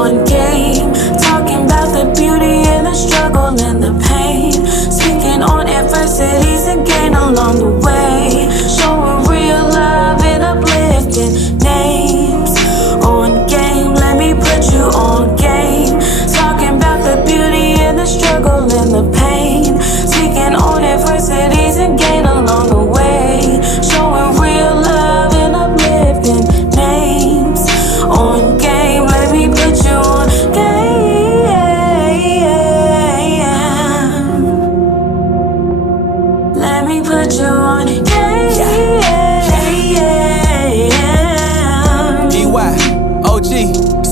on game. Talking about the beauty and the struggle and the pain. Speaking on adversities and gain along the way. Showing real love and uplifting names. On game, let me put you on game. Talking about the beauty and the struggle and the pain. Speaking on adversities and gain along the way. Showing real love and uplifting names. On game, let me put you on game. Let me put you on game.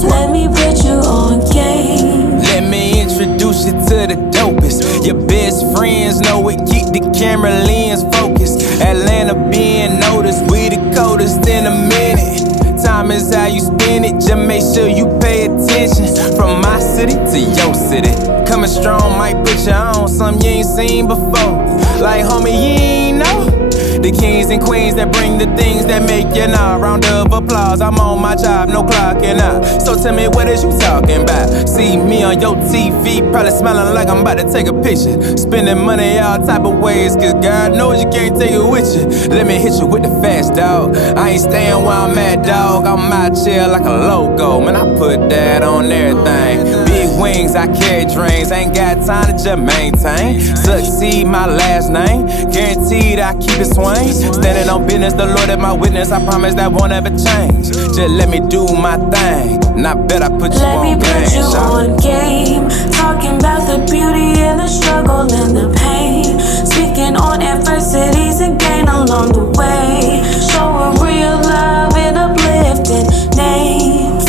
Let me put you on game. Let me introduce you to the dopest. Your best friends know it, keep the camera lens focused. Atlanta being noticed, we the coldest in a minute. Time is how you spend it, just make sure you pay attention. From my city to your city, coming strong might put you on something you ain't seen before. Like homie, you ain't know the kings and queens that bring the things that make you know. Round of applause, I'm on my job, no clocking out. So tell me, what is you talking about? See me on your TV, probably smiling like I'm about to take a picture. Spending money all type of ways, cause God knows you can't take it with you. Let me hit you with the fast, dog. I ain't staying where I'm at, dog. I'm out here like a logo, man, I put that on everything. Big wings, I carry dreams, ain't got time to just maintain. Succeed, my last name, guaranteed I keep it swing. Standing on business, the Lord is my witness. I promise that won't ever change. Just let me do my thing, and I bet I put you Let on me game. put you on game. Talking about the beauty and the struggle and the pain. Speaking on adversities and gain along the way. Showing real love and uplifting names.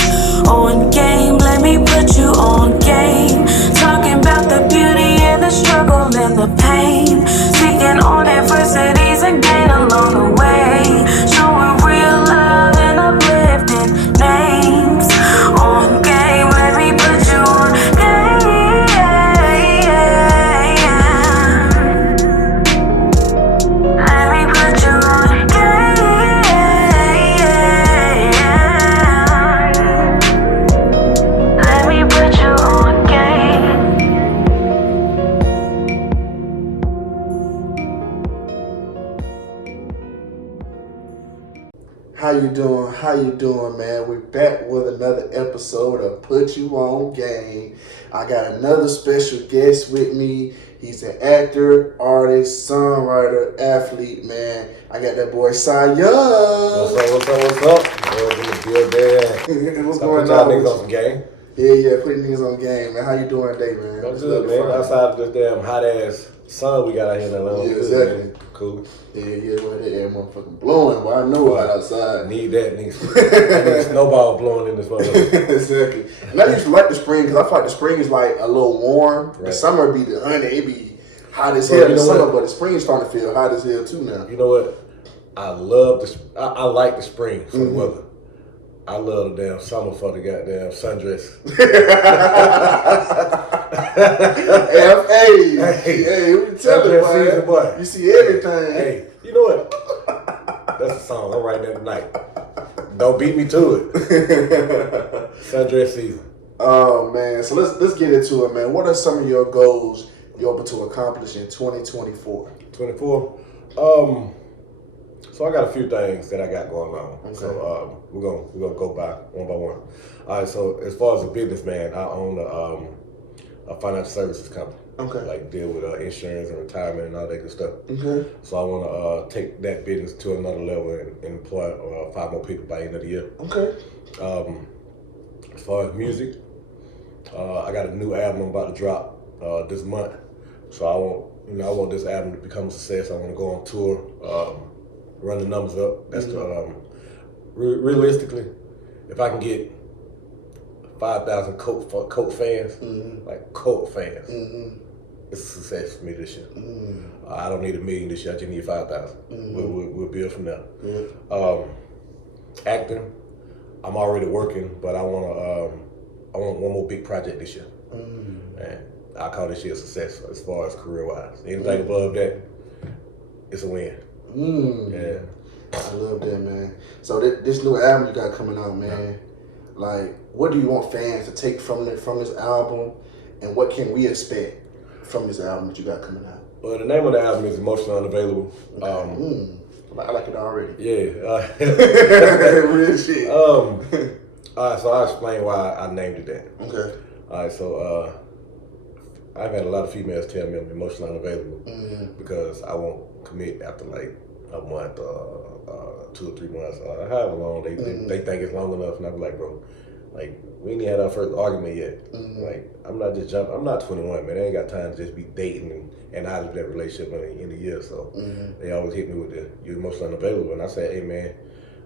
On game, let me put you on game. Talking about the beauty and the struggle and the pain. Speaking on adversities and gain along the way. Showing real love and uplifting names. On game, let me put you on game. Let me put you on game. Let me put you on game. How you doing? How you doing, man? We're back with another episode of Put You On Game. I got another special guest with me. He's an actor, artist, songwriter, athlete, man. I got that boy Cy Young. What's up? What's going on? on? Niggas on some game. Yeah, putting niggas on game, man. How you doing today, man? I'm good, man. Outside of this damn hot ass sun we got out here in Atlanta. Yeah, exactly. Cool. Yeah, well, that air motherfucking blowing. Well, I know it outside. Need that, niggas. That nigga snowball blowing in this motherfucker. Exactly. And I used to like the spring because I feel like the spring is like a little warm. Right. The summer be the honey, it be hot as hell in the summer, but the spring's starting to feel hot as hell too now. You know what? I love this. I like the spring for the weather. I love the damn summer for the goddamn sundress. Hey, what you telling season, boy. You see everything. Hey, you know what? That's a song. I'm writing that tonight. Don't beat me to it. Sundress season. Oh man, so let's get into it, man. What are some of your goals you're hoping to accomplish in 2024? 24. So I got a few things that I got going on. Okay. So we're gonna go by one. All right. So as far as a businessman, I own a financial services company. Okay. Like deal with insurance and retirement and all that good stuff. Okay. So I want to take that business to another level and employ 5 more people by the end of the year. Okay. As far as music, I got a new album I'm about to drop this month. So I want this album to become a success. I want to go on tour, run the numbers up. That's realistically, if I can get 5,000 Coke fans, like Coke fans, it's a success for me this year. I don't need 1 million this year. I just need 5,000. We'll build from there. Acting, I'm already working, but I want one more big project this year. And I call this year a success as far as career-wise. Anything above that, it's a win. Yeah. I love that, man. So this new album you got coming out, man. Like, what do you want fans to take from this album, and what can we expect from this album that you got coming out? Well, the name of the album is Emotionally Unavailable. I like it already. Yeah. Real shit. All right, so I'll explain why I named it that. Okay. All right, so I've had a lot of females tell me I'm emotionally unavailable because I won't commit after like a month, 2 or 3 months, however long they think it's long enough, and I'm like, bro, like we ain't had our first argument yet. Like I'm not just jumping. I'm not 21, man. I ain't got time to just be dating and out of that relationship in a year. So they always hit me with you're emotionally unavailable, and I say, hey man,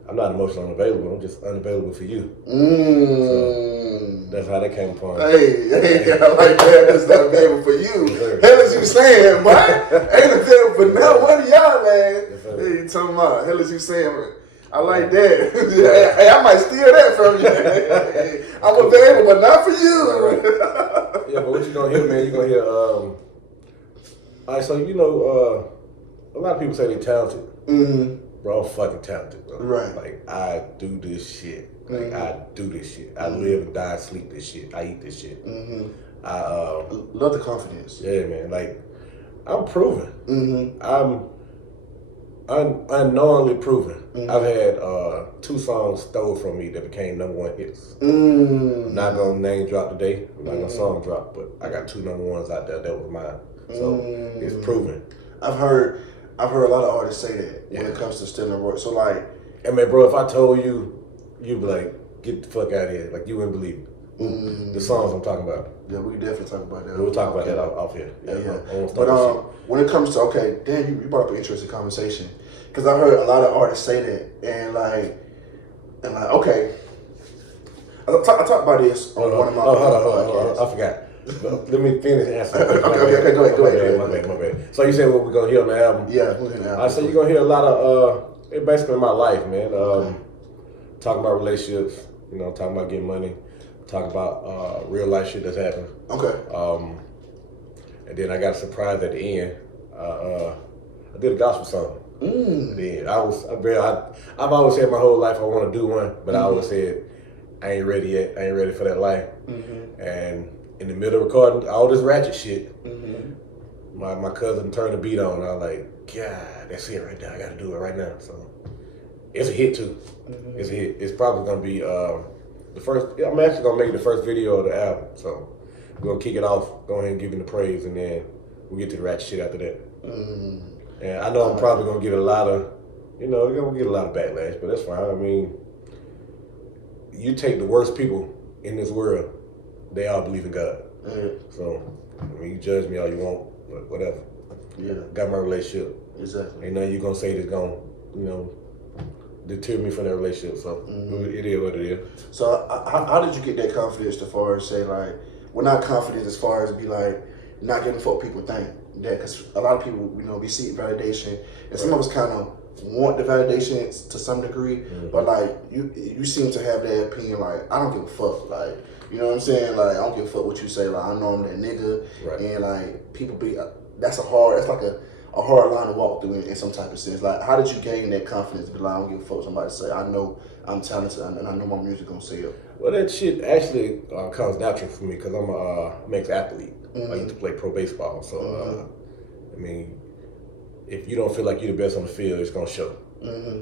I'm not emotionally unavailable. I'm just unavailable for you. So that's how that came upon. Hey, I like that. That's not available for you. Yes, hell is you saying, boy? Ain't available for no one of y'all, man. Yes, sir. Hey, you talking about? Hell is you saying? I like that. Hey, I might steal that from you. Hey, I'm available, but not for you. Right. Yeah, but what you gonna hear, man? You gonna hear. All right, so you know, a lot of people say they're talented. Bro, I'm fucking talented, bro. Right. Like, I do this shit. Like, I do this shit. I live and die, sleep this shit. I eat this shit. I love the confidence. Yeah, man. Like, I'm proven. I'm unknowingly proven. I've had 2 songs stole from me that became #1 hits. I'm not gonna name drop today. I'm not gonna song drop, but I got 2 #1s out there that was mine. So it's proven. I've heard a lot of artists say that when it comes to stealing work. So like, I mean, bro, if I told you, you'd be like, get the fuck out of here. Like, you wouldn't believe it. The songs I'm talking about. Yeah, we can definitely talk about that. We'll talk about that off here. Yeah. But when it comes to, damn, you brought up an interesting conversation. Because I heard a lot of artists say that. And like, okay. I talked about this on one of my hold on. I forgot. Let me finish answering. Okay, go ahead. My bad. So you said what we're going to hear on the album? Yeah, we're going to I said you're going to hear a lot of, it's basically my life, man. Talking about relationships, you know, talking about getting money, talking about real life shit that's happened. Okay. And then I got a surprise at the end. I did a gospel song. Then I've always said my whole life I want to do one, but I always said I ain't ready yet. I ain't ready for that life. And in the middle of recording all this ratchet shit, my cousin turned the beat on. And I was like, God, that's it right there. I got to do it right now. So it's a hit too. It's a hit. It's probably gonna be the first. I'm actually gonna make the first video of the album. So we're gonna kick it off. Go ahead and give him the praise, and then we'll get to the ratchet shit after that. And I know I'm probably gonna get a lot of, we're gonna get a lot of backlash, but that's fine. I mean, you take the worst people in this world, they all believe in God. So, I mean, you judge me all you want, but whatever. Yeah. Got my relationship. Exactly. Ain't nothing you gonna say that's gonna, deter me from that relationship. So it is what it is. So how did you get that confidence as far as say like, well, not confidence as far as be like not giving fuck people think that, because a lot of people we seek validation, and some of us kind of want the validation to some degree, but like you seem to have that opinion like I don't give a fuck, like you know what I'm saying, like I don't give a fuck what you say, like I know I'm that nigga, and like people that's like a hard line to walk through in some type of sense. Like, how did you gain that confidence to be like, I don't give a fuck what somebody say? I know I'm talented and I know my music gonna sell. Well, that shit actually comes natural for me because I'm an ex-athlete. I used to play pro baseball. So, I mean, if you don't feel like you're the best on the field, it's gonna show.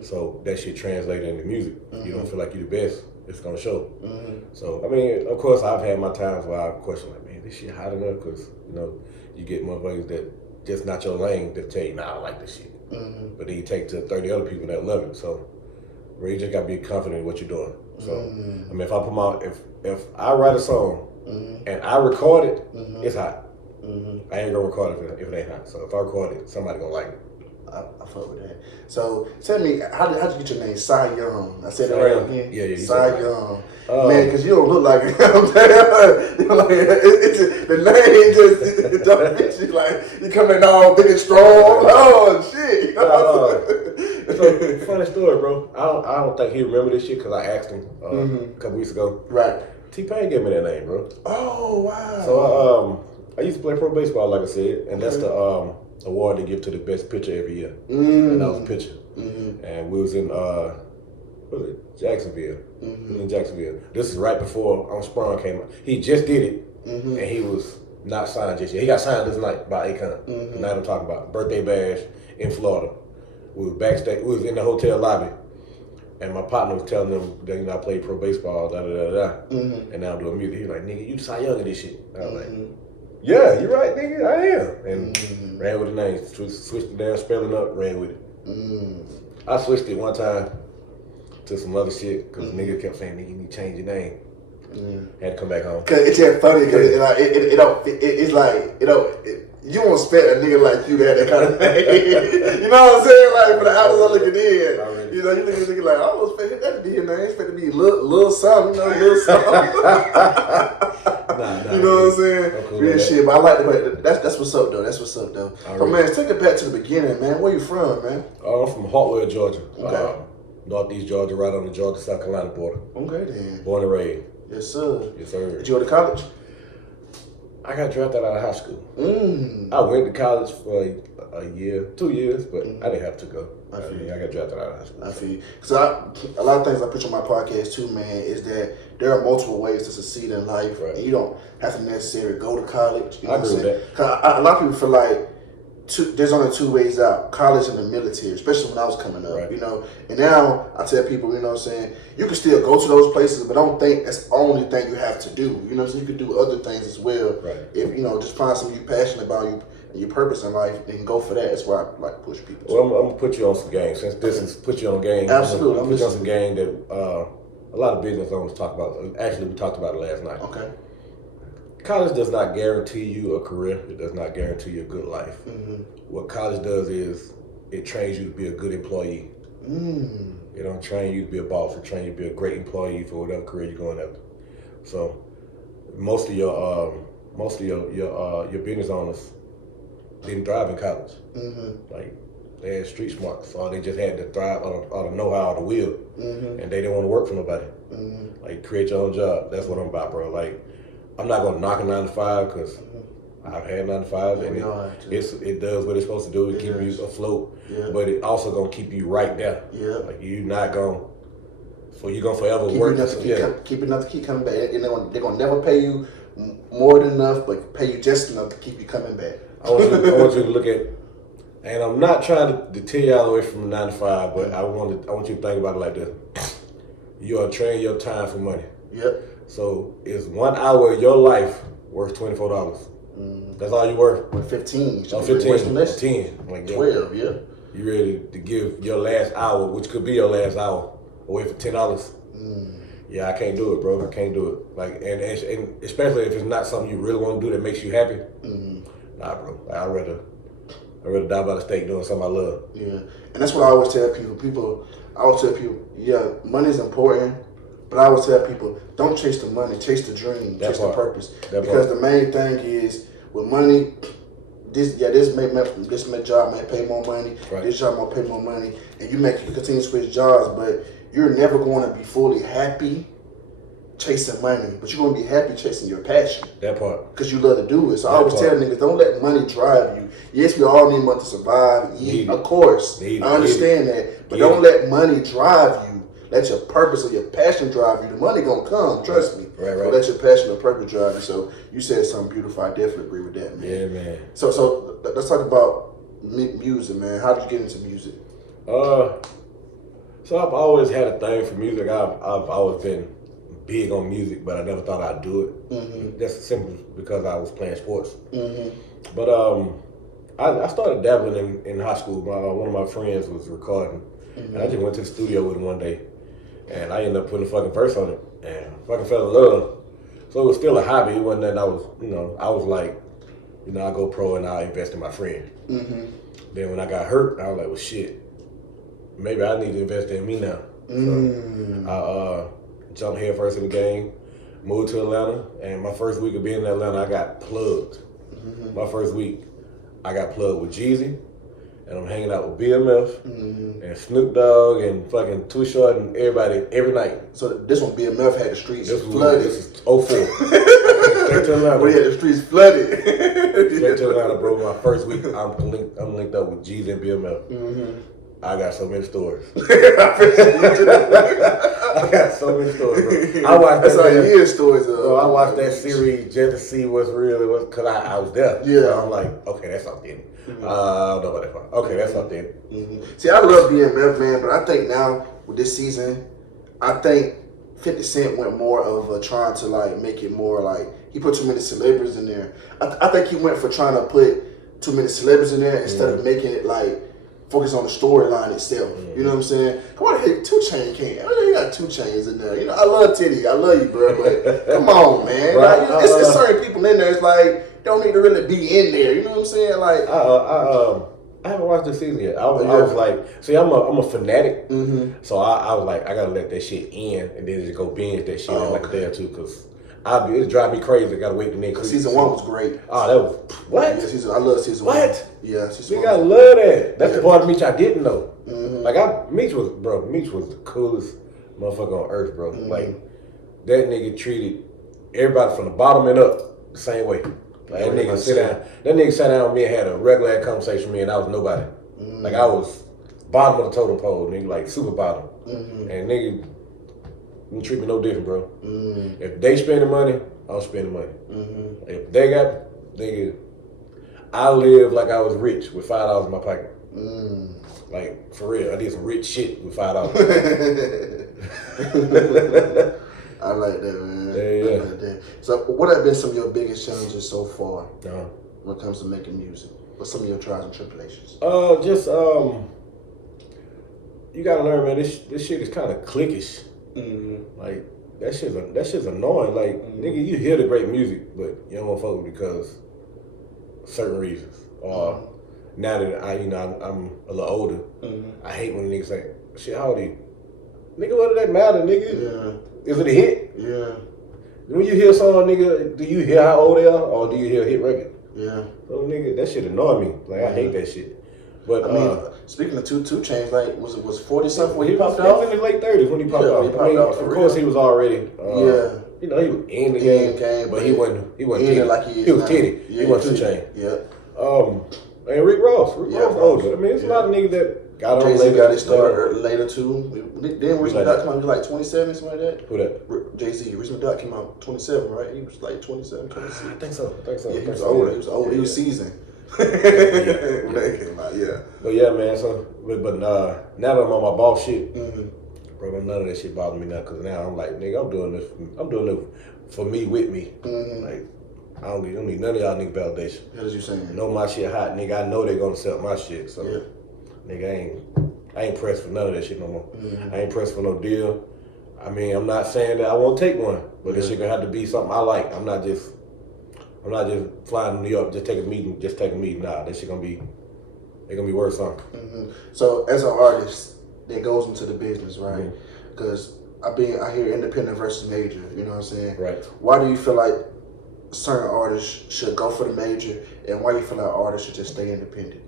So that shit translated into music. If you don't feel like you're the best, it's gonna show. So, I mean, of course, I've had my times where I've questioned, like, man, this shit hot enough? Because, you get motherfuckers that just not your lane that tell you, nah, I like this shit. But then you take to 30 other people that love it. So, you just gotta be confident in what you're doing. So, I mean, if I put if I write a song and I record it, it's hot. I ain't gonna record it if it ain't hot. So if I record it, somebody gonna like it. I fuck with that. So tell me, how did you get your name, Cy Young? I said it right again. Yeah. Cy Young. Man, because you don't look like it. I'm saying, the name just don't fit you. Like you coming all big and strong. Oh shit. So funny story, bro. I don't think he remember this shit because I asked him a couple weeks ago. Right. T-Pain gave me that name, bro. Oh wow. So I used to play pro baseball, like I said, and that's the award they give to the best pitcher every year. And that was a pitcher. And we was in was it Jacksonville? It was in Jacksonville. This is right before On Sprung came out. He just did it, and he was not signed just yet. He got signed this night by Akon. The night I'm talking about, birthday bash in Florida. We was backstage. We was in the hotel lobby, and my partner was telling them that I played pro baseball, and now I'm doing music. He was like, "Nigga, you Cy Young in this shit." I was like, "Yeah, you're right, nigga. I am." And ran with the name, switched the damn spelling up, ran with it. I switched it one time to some other shit because nigga kept saying, "Nigga, you need to change your name." Had to come back home. Cause it's just funny because it's like you won't expect a nigga like you to have that kind of thing. You know what I'm saying? Like for the outside looking in, you know, you look at a nigga like I don't expect that to be your name. Expect to be little something, you know, little something. Nah, you know what I'm saying? Cool Real shit, but I like the way that's what's up though. That's what's up though. But man, take it back to the beginning, man. Where you from, man? I'm from Hartwell, Georgia. Okay. Northeast Georgia, right on the Georgia-South Carolina border. Okay then. Born and raised. Yes, sir. Yes, sir. Did you go to college? I got drafted out of high school. I went to college for a year, 2 years, but I didn't have to go. I got drafted out of high school. I feel you. Because a lot of things I preach on my podcast too, man, is that there are multiple ways to succeed in life, and you don't have to necessarily go to college. You know I agree with that. Because a lot of people feel like there's only two ways out: college and the military. Especially when I was coming up, you know. And now I tell people, you know what I'm saying, you can still go to those places, but don't think that's the only thing you have to do. You know what I'm saying? You can do other things as well. Right. If you know, just find something you're passionate about, and your purpose in life, and go for that. That's why I like to push people. Well, I'm gonna put you on some game. Since this is put you on game, Absolutely. I'm gonna put you on some game that a lot of business owners talk about. Actually, we talked about it last night. Okay. College does not guarantee you a career. It does not guarantee you a good life. What college does is it trains you to be a good employee. It don't train you to be a boss. It trains you to be a great employee for whatever career you're going after. So most of your business owners didn't thrive in college. Like they had street smarts, or they just had to thrive or the know-how, or the will, and they didn't want to work for nobody. Like create your own job. That's what I'm about, bro. Like I'm not gonna knock a 9 to 5 because I've had 9 to 5 and it does what it's supposed to do. It keep you afloat, but it also gonna keep you right there. Like you're not gonna, you're gonna forever work. Keep enough to keep coming back, and they're gonna never pay you more than enough, but pay you just enough to keep you coming back. I want you to look at, and I'm not trying to tear you all away from 9 to 5, but I want you to think about it like this: you are trading your time for money. So is 1 hour of your life worth $24? That's all you worth. With 15. Oh, 15. 10. Like 12, yeah. You ready to give your last hour, which could be your last hour, away for $10? Yeah, I can't do it, bro. I can't do it. Like, and especially if it's not something you really want to do that makes you happy. Nah, bro. I'd rather die by the stake doing something I love. Yeah, and that's what I always tell people. I always tell people, yeah, money's important, but I always tell people, don't chase the money, chase the dream, chase the purpose. Because the main thing is with money, this job may pay more money, this job may pay more money, and you continue to switch jobs, but you're never going to be fully happy chasing money, but you're going to be happy chasing your passion. That part. Because you love to do it. So I always tell niggas, don't let money drive you. Yes, we all need money to survive, eat, of course. I understand that. But don't let money drive you. Let your purpose or your passion drive you. The money going to come, trust me. Right. So let your passion or purpose drive you. So you said something beautiful. I definitely agree with that, man. Yeah, man. So let's talk about music, man. How did you get into music? So I've always had a thing for music. I've always been big on music, but I never thought I'd do it. That's simply because I was playing sports. But I started dabbling in high school. One of my friends was recording, and I just went to the studio with him one day, and I ended up putting a fucking verse on it, and fucking fell in love. So it was still a hobby. It wasn't that I was like, I go pro and I invest in my friend. Then when I got hurt, I was like, well, shit, maybe I need to invest in me now. So I jumped head first in the game, moved to Atlanta, and my first week of being in Atlanta, I got plugged. My first week, I got plugged with Jeezy, and I'm hanging out with BMF and Snoop Dogg and fucking Too Short and everybody every night. So this one, BMF had the streets flooded. This is 04. Straight to Atlanta. We had the streets flooded. Straight to Atlanta, bro. My first week, I'm linked up with Jeezy and BMF. I got so many stories. I I got so many stories, bro. I watched That's that. how you hear stories of. Bro, I watched that series just to see what's real. It was because I was there. Yeah. So I'm like, okay, that's something. I don't know about that part. Okay, that's something. See, I love BMF, man, but I think now with this season, I think 50 Cent went more of trying to like make it more like he put too many celebrities in there. I think he went for trying to put too many celebrities in there instead of making it like focus on the storyline itself. You know what I'm saying? Come on, hey, 2 Chainz can't. I know you got 2 Chainz in there. You know, I love Titty. I love you, bro. But come on, man. Right, Like, it's certain people in there. It's like don't need to really be in there. You know what I'm saying? Like, I haven't watched this season yet. I was like, see, I'm a fanatic, so I was like, I gotta let that shit in and then just go binge that shit in like a day or two because it drive me crazy. I gotta wait the next week. season 1 was great. Oh, that was what? Yeah, I love season 1. What? Yeah, season You 1. gotta love that. That's the part of Meech I didn't know. Meech was the coolest motherfucker on earth, bro. Like that nigga treated everybody from the bottom and up the same way. Like that nigga sat down with me and had a regular conversation with me, and I was nobody. Like I was bottom of the totem pole, nigga, like super bottom. And nigga didn't treat me no different, bro. If they spending money, I'm spending money. If they got, nigga, I lived like I was rich with $5 in my pocket. Like for real, I did some rich shit with $5. I like that, man. Yeah. I like that. So, what have been some of your biggest challenges so far when it comes to making music? What's some of your trials and tribulations? You gotta learn, man. This shit is kind of cliquish. Like that shit's annoying. Like nigga, you hear the great music, but you don't want to fuck with it because of certain reasons. Or now that I'm a little older, I hate when niggas say, "Shit, how old are you?" Nigga, what does that matter, nigga? Yeah. Is it a hit? Yeah. When you hear a song, nigga, do you hear how old they are, or do you hear a hit record? Yeah. So nigga, that shit annoy me. Like I hate that shit. But I mean, speaking of 2 Chainz, like was 40 something when he was popped off? in his late 30s when he popped off. When he popped off, of course, he was already. Yeah. You know, he was in the game, but he wasn't. He wasn't in titty. it like he is He was now. titty. Yeah, he wasn't 2 Chainz. Yeah. And Rick Ross. Rick Ross older. I mean, it's a lot of niggas that got on later. Got his start later too. Then Richmond Dot came out, he was like 27, something like that. Who that? Jay-Z. Richmond Dot came out 27, right? He was like 27, 26. I think so. Yeah, he was older. He was older. Yeah. He was seasoned. When that came out, yeah. But yeah, man. So, but now that I'm on my boss shit, bro, none of that shit bothers me now. Cause now I'm like, nigga, I'm doing this for me, with me. Like, I don't need none of y'all nigga validation. What is you saying? Know my shit hot, nigga. I know they gonna sell my shit. So, nigga, I ain't pressed for none of that shit no more. I ain't pressed for no deal. I mean, I'm not saying that I won't take one, but this shit gonna have to be something I like. I'm not just flying to New York, just take a meeting. Nah, that shit gonna be worth something. So as an artist that goes into the business, right? Because I hear independent versus major. You know what I'm saying? Right. Why do you feel like certain artists should go for the major, and why you feel like artists should just stay independent?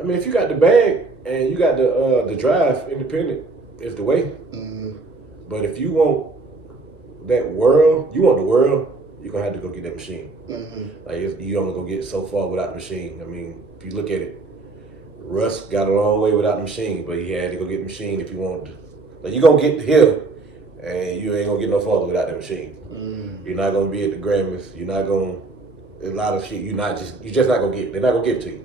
I mean, if you got the bag and you got the drive, independent is the way. But if you want the world, you're gonna have to go get that machine. Like you only gonna get so far without the machine. I mean, if you look at it, Russ got a long way without the machine, but he had to go get the machine if he wanted to. Like you gonna get here, and you ain't gonna get no farther without that machine. You're not gonna be at the Grammys. You're not gonna a lot of shit. You're just not gonna get. They're not gonna give it to you.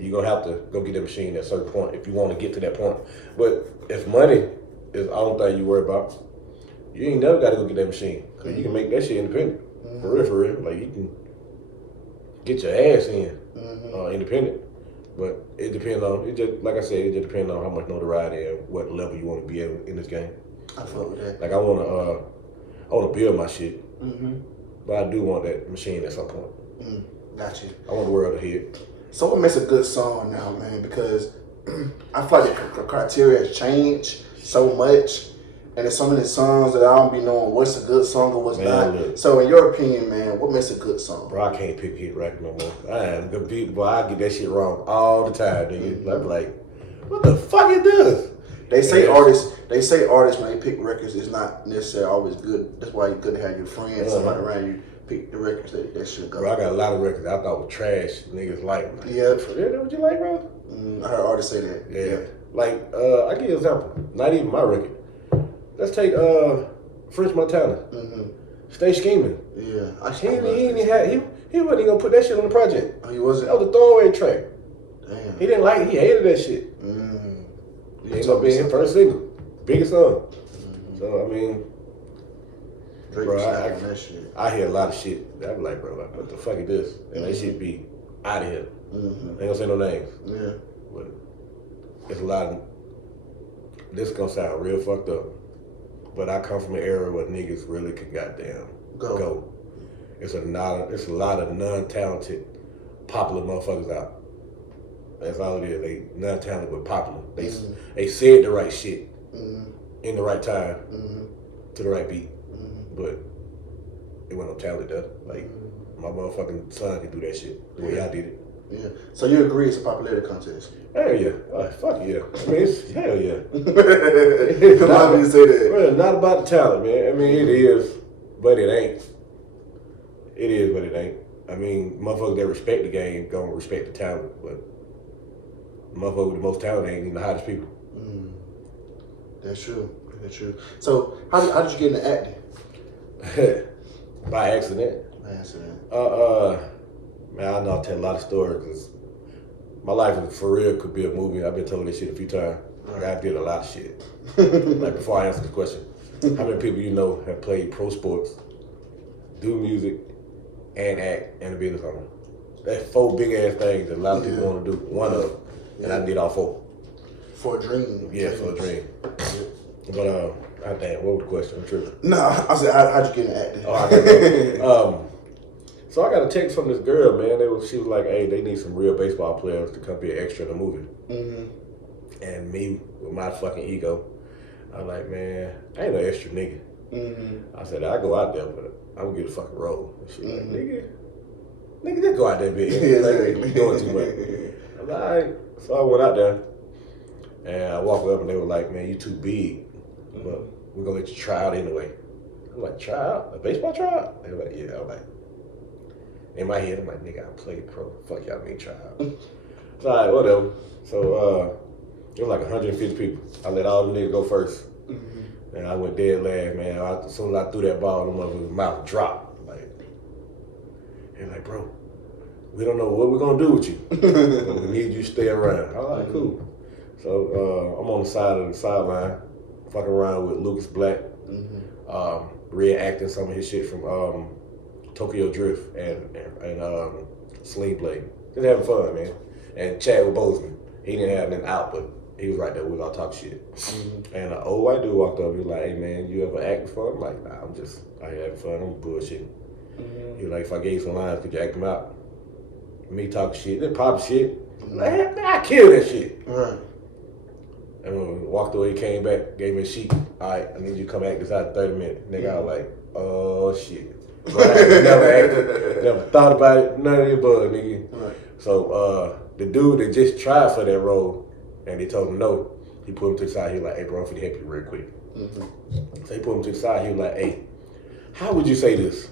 You're gonna have to go get that machine at a certain point if you want to get to that point. But if money is the only thing you worry about, you ain't never got to go get that machine because you can make that shit independent. For real. Like you can get your ass in independent. But it depends on like I said, it just depends on how much notoriety and what level you want to be at in this game. I fuck with that. Like I wanna build my shit, but I do want that machine at some point. Got you. I want the world to hear it. So what makes a good song now, man? Because I feel like the criteria has changed so much, and there's so many songs that I don't be knowing what's a good song or what's not. Look. So in your opinion, man, what makes a good song? Bro, I can't pick hit record no more. I am confused, boy. I get that shit wrong all the time, nigga. I'm like, what the fuck it does? They say Yes. artists when they pick records is not necessarily always good. That's why you could have your friends, somebody around you, pick the records that should go. Bro, I got a lot of records I thought were trash. Niggas like. Yeah. For real, what you like, bro? I heard artists say that. Yeah. Like, I give you an example. Not even my record. Let's take French Montana. Stay Scheming. Yeah. He wasn't even gonna put that shit on the project. Oh, he wasn't. That was a throwaway track. Damn. He didn't like it. He hated that shit. He ended up being his first single. Biggest song. So, I mean, Drake bro, was snapping that shit. I hear a lot of shit. I be like, bro, like, what the fuck is this? And that shit be out of here. I ain't gonna say no names. Yeah. But it's a lot of, this gonna sound real fucked up. But I come from an era where niggas really could goddamn go. It's a lot of non-talented, popular motherfuckers out. That's all it is. They non-talented but popular. They said the right shit in the right time to the right beat. But it wasn't no talent though. Like my motherfucking son can do that shit the way I did it. Yeah. So you agree it's a popularity contest? Hell yeah. Oh, fuck yeah. I mean, it's hell yeah. Why do you say that? Well, not about the talent, man. I mean, it is, but it ain't. It is, but it ain't. I mean, motherfuckers that respect the game gonna respect the talent, but motherfuckers with the most talent ain't even the hottest people. That's true. That's true. So how did you get into acting? By accident. By accident. Man, I know I tell a lot of stories because my life for real could be a movie. I've been told this shit a few times. Like, I did a lot of shit. Like before I answer this question, how many people you know have played pro sports, do music, and act, and a business owner? That's 4 big ass things that a lot of people want to do. One of them, and I did all 4. For a dream. Yeah, for a dream. But God damn, what was the question? I'm tripping. No, I said how'd you get into acting? Oh, I got know. So I got a text from this girl, man. She was like, "Hey, they need some real baseball players to come be an extra in the movie." And me, with my fucking ego, I was like, "Man, I ain't no extra nigga." I said, "I go out there, but I'm gonna get a fucking role." And she like, "Nigga, just go out there, bitch. Like, you doing too much." I'm like, "All right." So I went out there, and I walked up, and they were like, "Man, you too big, but we're gonna let you try out anyway." I'm like, "Try out? A baseball tryout?" They were like, "Yeah." I'm like. In my head, I'm like, nigga, I played pro. Fuck y'all, me try out. So, all right, whatever. So, it was like 150 people. I let all the niggas go first. And I went dead last, man. As soon as I threw that ball, the motherfucker's mouth dropped. They're like, bro, we don't know what we're going to do with you. We need you to stay around. I'm like, cool. So, I'm on the side of the sideline, fucking around with Lucas Black, reenacting some of his shit from Tokyo Drift and Sling Blade. Just having fun, man. And Chadwick Boseman, he didn't have nothing out, but he was right there. We all talk shit. And an old white dude walked up. He was like, "Hey, man, you ever act before?" I'm like, "Nah, I'm just having fun. I'm bullshitting." He was like, "If I gave you some lines, could you act them out?" Me talking shit, then pop shit. Man, I killed that shit. Right. And when we walked away, came back, gave me a sheet. All right, I need you to come act this out in 30 minutes. Nigga, I was like, oh shit. But I never acted, never thought about it, none of the above, nigga. Right. So the dude that just tried for that role, and they told him no, he put him to the side. He was like, "Hey, bro, I'm finna help you real quick." So he put him to the side. He was like, "Hey, how would you say this?"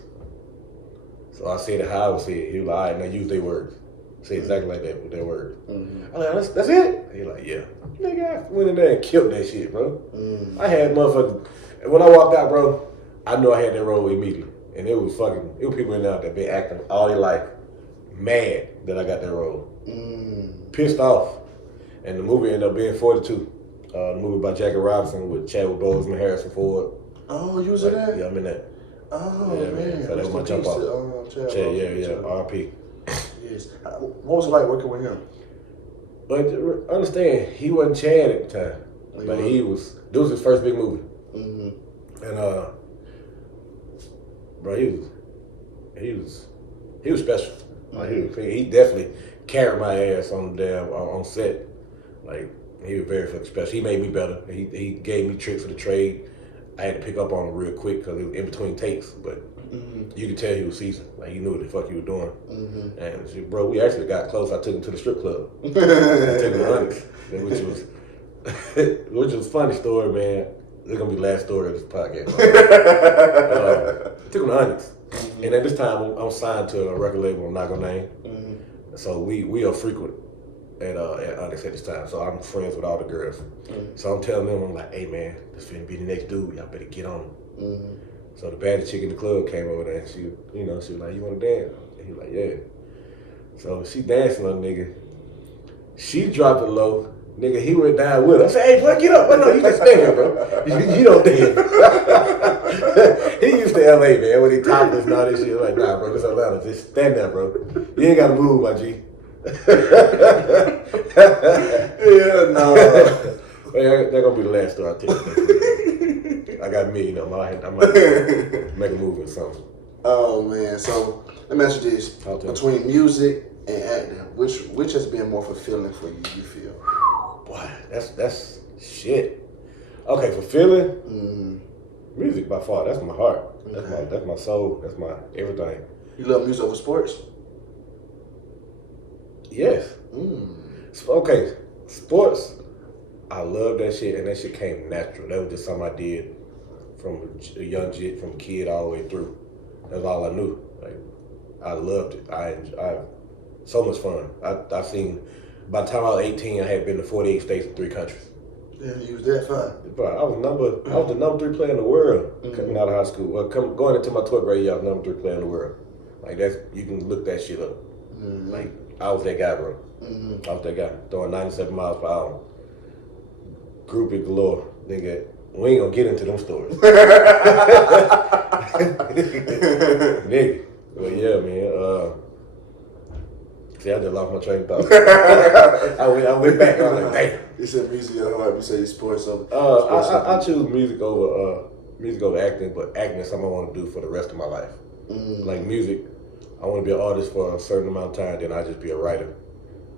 So I said it how I would say it. He was like, "All right, now use their words. Say exactly like that with their words." I'm like, that's it? He was like, "Yeah." Nigga, I went in there and killed that shit, bro. I had motherfuckers. When I walked out, bro, I knew I had that role immediately. And it was people in there that been acting all their life mad that I got that role. Pissed off. And the movie ended up being 42. The movie by Jackie Robinson with Chadwick Boseman, Harrison Ford. Oh, you was in that? Yeah, I'm in that. Oh, yeah, man. So that was my jump off. Chad, yeah, RP. Yes. What was it like working with him? But understand, he wasn't Chad at the time. But this was his first big movie. And bro, he was special. Like he definitely carried my ass on the damn on set. Like he was very fucking special. He made me better. He gave me tricks of the trade. I had to pick up on him real quick because it was in between takes. But you could tell he was seasoned. Like he knew what the fuck he was doing. And bro, we actually got close. I took him to the strip club. I took him to Onyx, which was which is a funny story, man. It's gonna be the last story of this podcast. Took him to Onyx, and at this time I'm signed to a record label I'm not gonna name. So we are frequent at Onyx at this time. So I'm friends with all the girls. So I'm telling them, I'm like, hey man, this finna be the next dude. Y'all better get on him. So the baddest chick in the club came over there and she was like, you wanna dance? And he was like, yeah. So she dancing on the nigga. She dropped it low. Nigga, he went down with her. I said, hey, boy, get up. But no, you just stand here, bro. You don't dance. He used to LA, man, when he topless and all this shit. Like, nah, bro, this Atlanta. Just stand there, bro. You ain't got to move, my G. Yeah, no. That's going to be the last story I tell you. I got me, I might make a move or something. Oh, man. So, let me ask you this. Between music and acting, which has been more fulfilling for you, you feel? Boy, that's shit. Okay, fulfilling? Music by far. That's my heart. That's my soul. That's my everything. You love music over sports? Yes. Okay, sports, I love that shit, and that shit came natural. That was just something I did from a young from a kid all the way through. That's all I knew. Like, I loved it. I so much fun. I seen, by the time I was 18, I had been to 48 states and 3 countries. Yeah, you was that fun. But I was the number 3 player in the world coming out of high school. Well, going into my 12th grade year, I was number 3 player in the world. Like, you can look that shit up. Like, I was that guy, bro. I was that guy, throwing 97 miles per hour. Groupie galore. Nigga, we ain't gonna get into them stories. Nigga. But yeah, man. See, I just lost my train of thought. I went back. I was like, damn. You said music, like you say sports. I choose music over acting, but acting is something I want to do for the rest of my life. Like music, I want to be an artist for a certain amount of time. Then I just be a writer,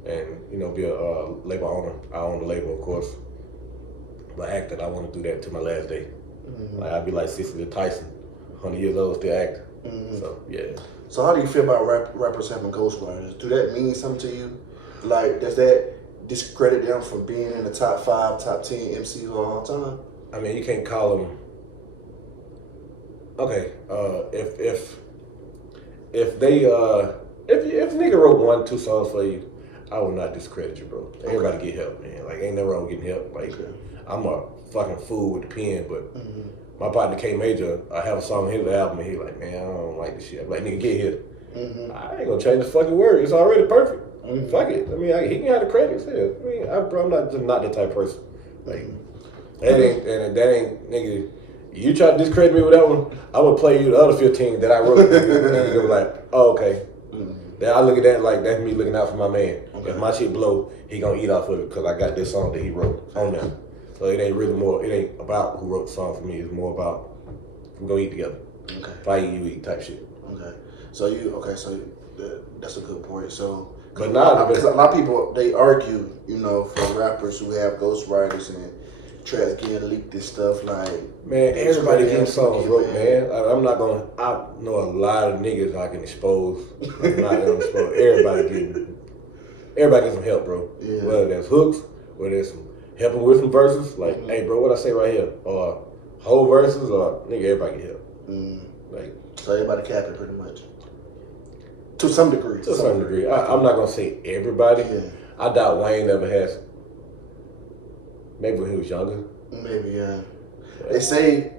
and be a label owner. I own the label, of course. But acting, I want to do that to my last day. Like I'd be like Cicely Tyson, 100 years old, still acting. So yeah. So how do you feel about rappers having ghostwriters? Do that mean something to you? Like, does that discredit them from being in the top 5, top 10 MCs of all time? I mean, you can't call them. Okay, if a nigga wrote 1, 2 songs for you, I will not discredit you, bro. Everybody get help, man. Like, ain't nothing wrong with getting help. Like, I'm a fucking fool with the pen, but my partner K Major, I have a song on his album, and he like, man, I don't like this shit. I'm like, nigga, get here. I ain't gonna change the fucking word. It's already perfect. Fuck it. I mean, he can have the credits. Yeah. I mean, I'm not that type of person. Like, that ain't, nigga. You try to discredit me with that one, I would play you the other 15 that I wrote. And you go like, oh, okay. Then I look at that like that's me looking out for my man. Okay. If my shit blow, he gonna eat off of it because I got this song that he wrote on there. So it ain't about who wrote the song for me. It's more about we gonna eat together. Okay. If I eat, you eat type shit. Okay. So that's a good point. So, but now because a lot of people they argue, for rappers who have ghostwriters and tracks getting leaked and stuff like. Man, everybody getting songs wrote, man. I know a lot of niggas I can expose. I'm not gonna expose. Everybody get some help, bro. Yeah. Whether that's hooks, whether it's some helping with some verses, like, hey, bro, what I say right here, or whole verses, or nigga, everybody get help. Like, so everybody capping pretty much. To some degree. To some degree. I'm not gonna say everybody. Yeah. I doubt Wayne ever has. Maybe when he was younger. Maybe, yeah. They say,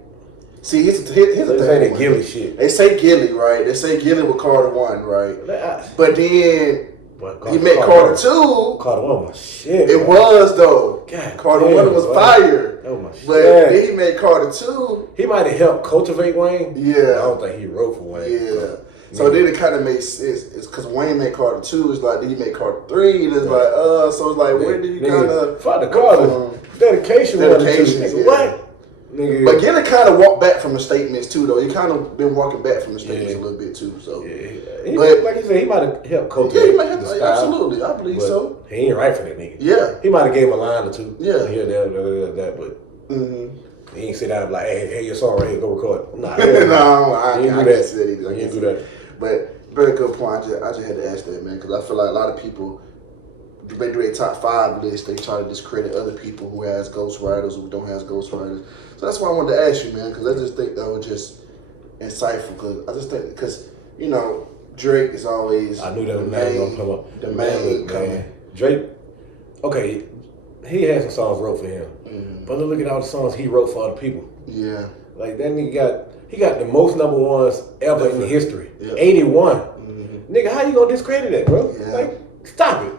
here's the thing. They say that Gilly shit. They say Gilly, right? They say Gilly with Carter 1, right? But then he met Carter 2. Carter 1 was shit. It was, though. God Carter 1 was fire. That was my shit. But then he met Carter 2. He might have helped cultivate Wayne. Yeah. I don't think he wrote for Wayne. Yeah. So then it kind of makes sense. It's because Wayne made Carter 2. It's like, then he made Carter 3. And it's like, so it's like, where did you kind of... Father Carter. Dedication. What? Nigga. But Gilly kind of walked back from the statements too, though. He kind of been walking back from the statements a little bit too. So, but like you said, he might have helped cultivate. Yeah, he might have. Absolutely, I believe so. He ain't right for that nigga. Yeah, he might have gave him a line or two. Yeah, here, that, but he ain't sit down and be like, hey, your song right here, go record. Nah, no, I can't say that either. I can't do that. But very good point. I just had to ask that, man, because I feel like a lot of people they do a top 5 list, they try to discredit other people who has ghostwriters, who don't have ghostwriters. So that's why I wanted to ask you, man, because I just think that was just insightful. Because I just think, because, you know, Drake is always I knew that was never gonna come up. The main man. Drake, okay, he had some songs wrote for him, but look at all the songs he wrote for other people. Yeah. Like that nigga got the most number ones ever in history. Yeah. 81. Nigga, how you gonna discredit that, bro? Yeah. Like, stop it.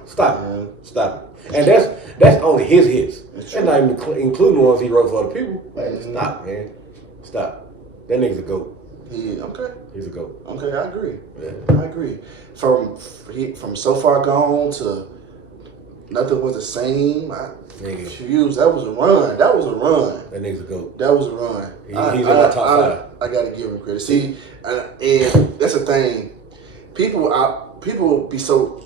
And that's only his hits. That's not even including the ones he wrote for other people. Like, stop, man. Stop. That nigga's a GOAT. Okay. He's a GOAT. Okay, I agree. Yeah. I agree. From So Far Gone to Nothing Was the Same. That was a run. That nigga's a GOAT. That was a run. He's in my top 5. I gotta give him credit. See, and that's the thing. People be so,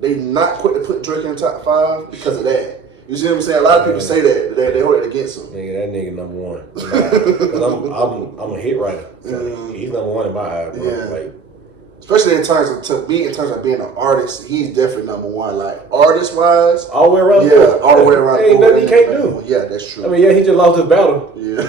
they not quick to put Drake in the top 5 because of that. You see what I'm saying? A lot of people say that they hold it against him. Nigga, that nigga number 1. Because I'm a hit writer. So he's number 1 in my eyes, bro. Yeah. Like, especially in terms of being an artist, he's definitely number 1. Like artist wise, all the way around. Yeah, all the way around. Ain't nothing he can't do. Yeah, that's true. I mean, yeah, he just lost his battle. Yeah.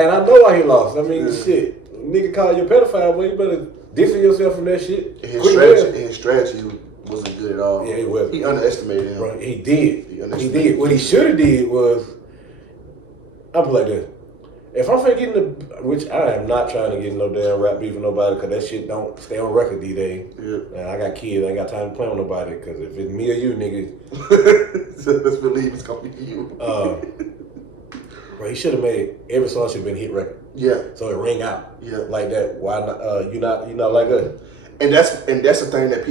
And I know why he lost. I mean, shit. Nigga call you a pedophile, but you better distance yourself from that shit. His strategy wasn't good at all. Yeah, he wasn't. He underestimated him. Bro, he did. He did. What he should have did was, I'll be like this. If I'm finna get in which I am not trying to get no damn rap beef with nobody, because that shit don't stay on record these days. Yeah. And I got kids, I ain't got time to play with nobody, because if it's me or you, nigga. So let's believe it's gonna be you. Bro, he should have made every song should have been hit record. Yeah. So it ring out. Yeah. Like that. Why not? You not like us. And that's the thing that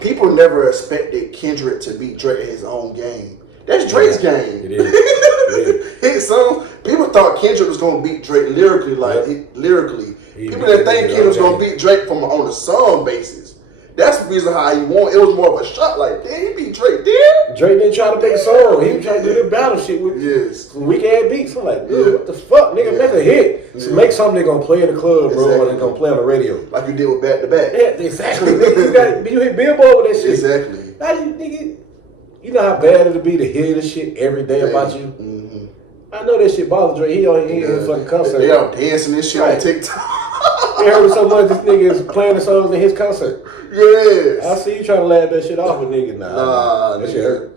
people never expected Kendrick to beat Drake at his own game. That's Drake's game. It is. His song, people thought Kendrick was gonna beat Drake lyrically, lyrically. People didn't think Kendrick was gonna beat Drake on a song basis. That's the reason how he won. It was more of a shot. Like, damn, he beat Drake. Damn. Drake didn't try to make a song. He was trying to do the battle shit with some weak ass beats. I'm like, dude, what the fuck, nigga? Make a hit. So make something they're gonna play in the club, bro, or they're gonna play on the radio. Like you did with Back to Back. Yeah, exactly. You hit Billboard with that shit. Exactly. How you, nigga? You know how bad it'll be to hear this shit every day about you? Mm-hmm. I know that shit bothers Drake. He ain't in a fucking concert. They are dancing this shit on TikTok. They heard so much this nigga is playing the songs in his concert. Yes. I see you trying to laugh that shit off with niggas. Nah, that shit hurt.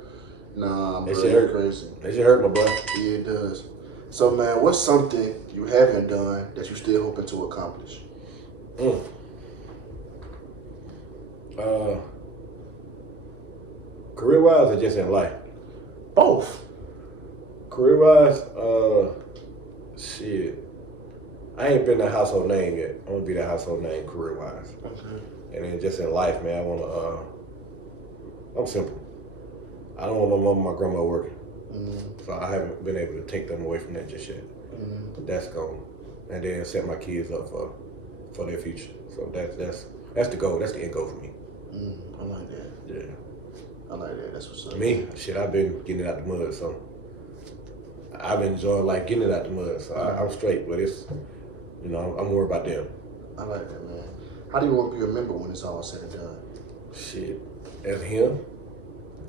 Nah, bro, that shit hurt. Crazy. That shit hurt, my boy. Yeah, it does. So, man, what's something you haven't done that you still hoping to accomplish? Career-wise or just in life? Both. Career-wise, shit. I ain't been a household name yet. I want to be that household name career-wise. Okay. And then just in life, man, I want to, I'm simple. I don't want my mom and my grandma working. So I haven't been able to take them away from that just yet. That's gone. And then set my kids up for their future. So that's the goal. That's the end goal for me. I like that. Yeah. I like that. That's what's up. Me? Shit, I've been getting it out the mud, so I've been enjoying like getting it out the mud. So I'm straight, but it's, you know, I'm worried about them. I like that, man. How do you want to be remembered when it's all said and done? Shit. As him.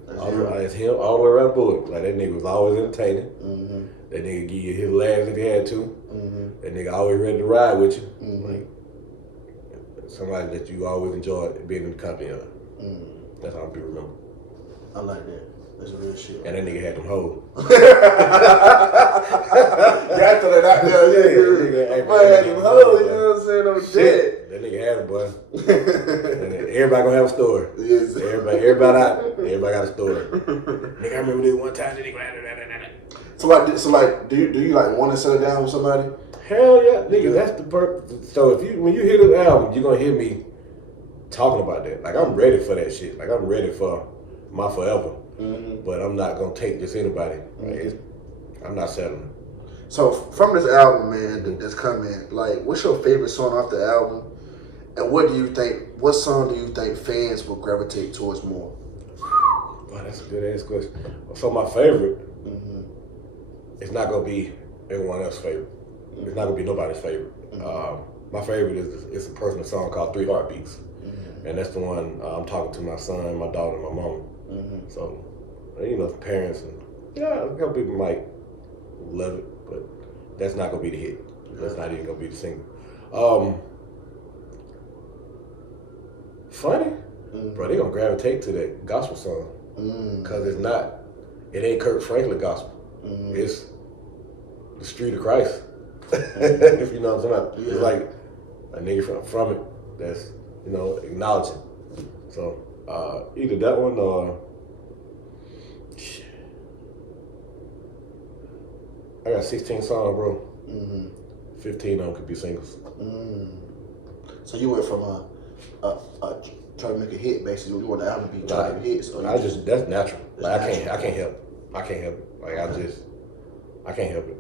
As him all the way around the board. Like, that nigga was always entertaining. That nigga give you his laughs if he had to. That nigga always ready to ride with you. Like, somebody that you always enjoyed being in the company of. That's how I'm be remembered. I like that. That's real shit. And that nigga had them hoes. Got to that out there. Yeah, boy had them hoes, you know what I'm saying? I'm dead. That nigga had them, boy. And everybody gonna have a story. Yes. Everybody got a story. Nigga, I remember this one time. So do you like want to settle down with somebody? Hell yeah, nigga. That's the purpose. So when you hear this album, you're gonna hear me talking about that. Like, I'm ready for that shit. Like, I'm ready for my forever. But I'm not gonna take just anybody. Like, I'm not settling. So from this album, man, that's coming, like, what's your favorite song off the album? And what song do you think fans will gravitate towards more? Boy, that's a good ass question. So my favorite, it's not gonna be everyone else's favorite. It's not gonna be nobody's favorite. My favorite is a personal song called 3 Heartbeats. And that's the one I'm talking to my son, my daughter, and my mama. Mm-hmm. So, you know, parents and a couple people might love it, but that's not gonna be the hit. That's not even gonna be the single. Funny, bro. They gonna gravitate to that gospel song because it ain't Kirk Franklin gospel. It's the street of Christ. If you know what I'm talking about. It's like a nigga from it that's, you know, acknowledging. So either that one or I got 16 songs, bro. 15 of them could be singles. So you went from trying to make a hit, basically. You want the album to be trying to make hits. That's natural. Like I can't help it. Like I can't help it.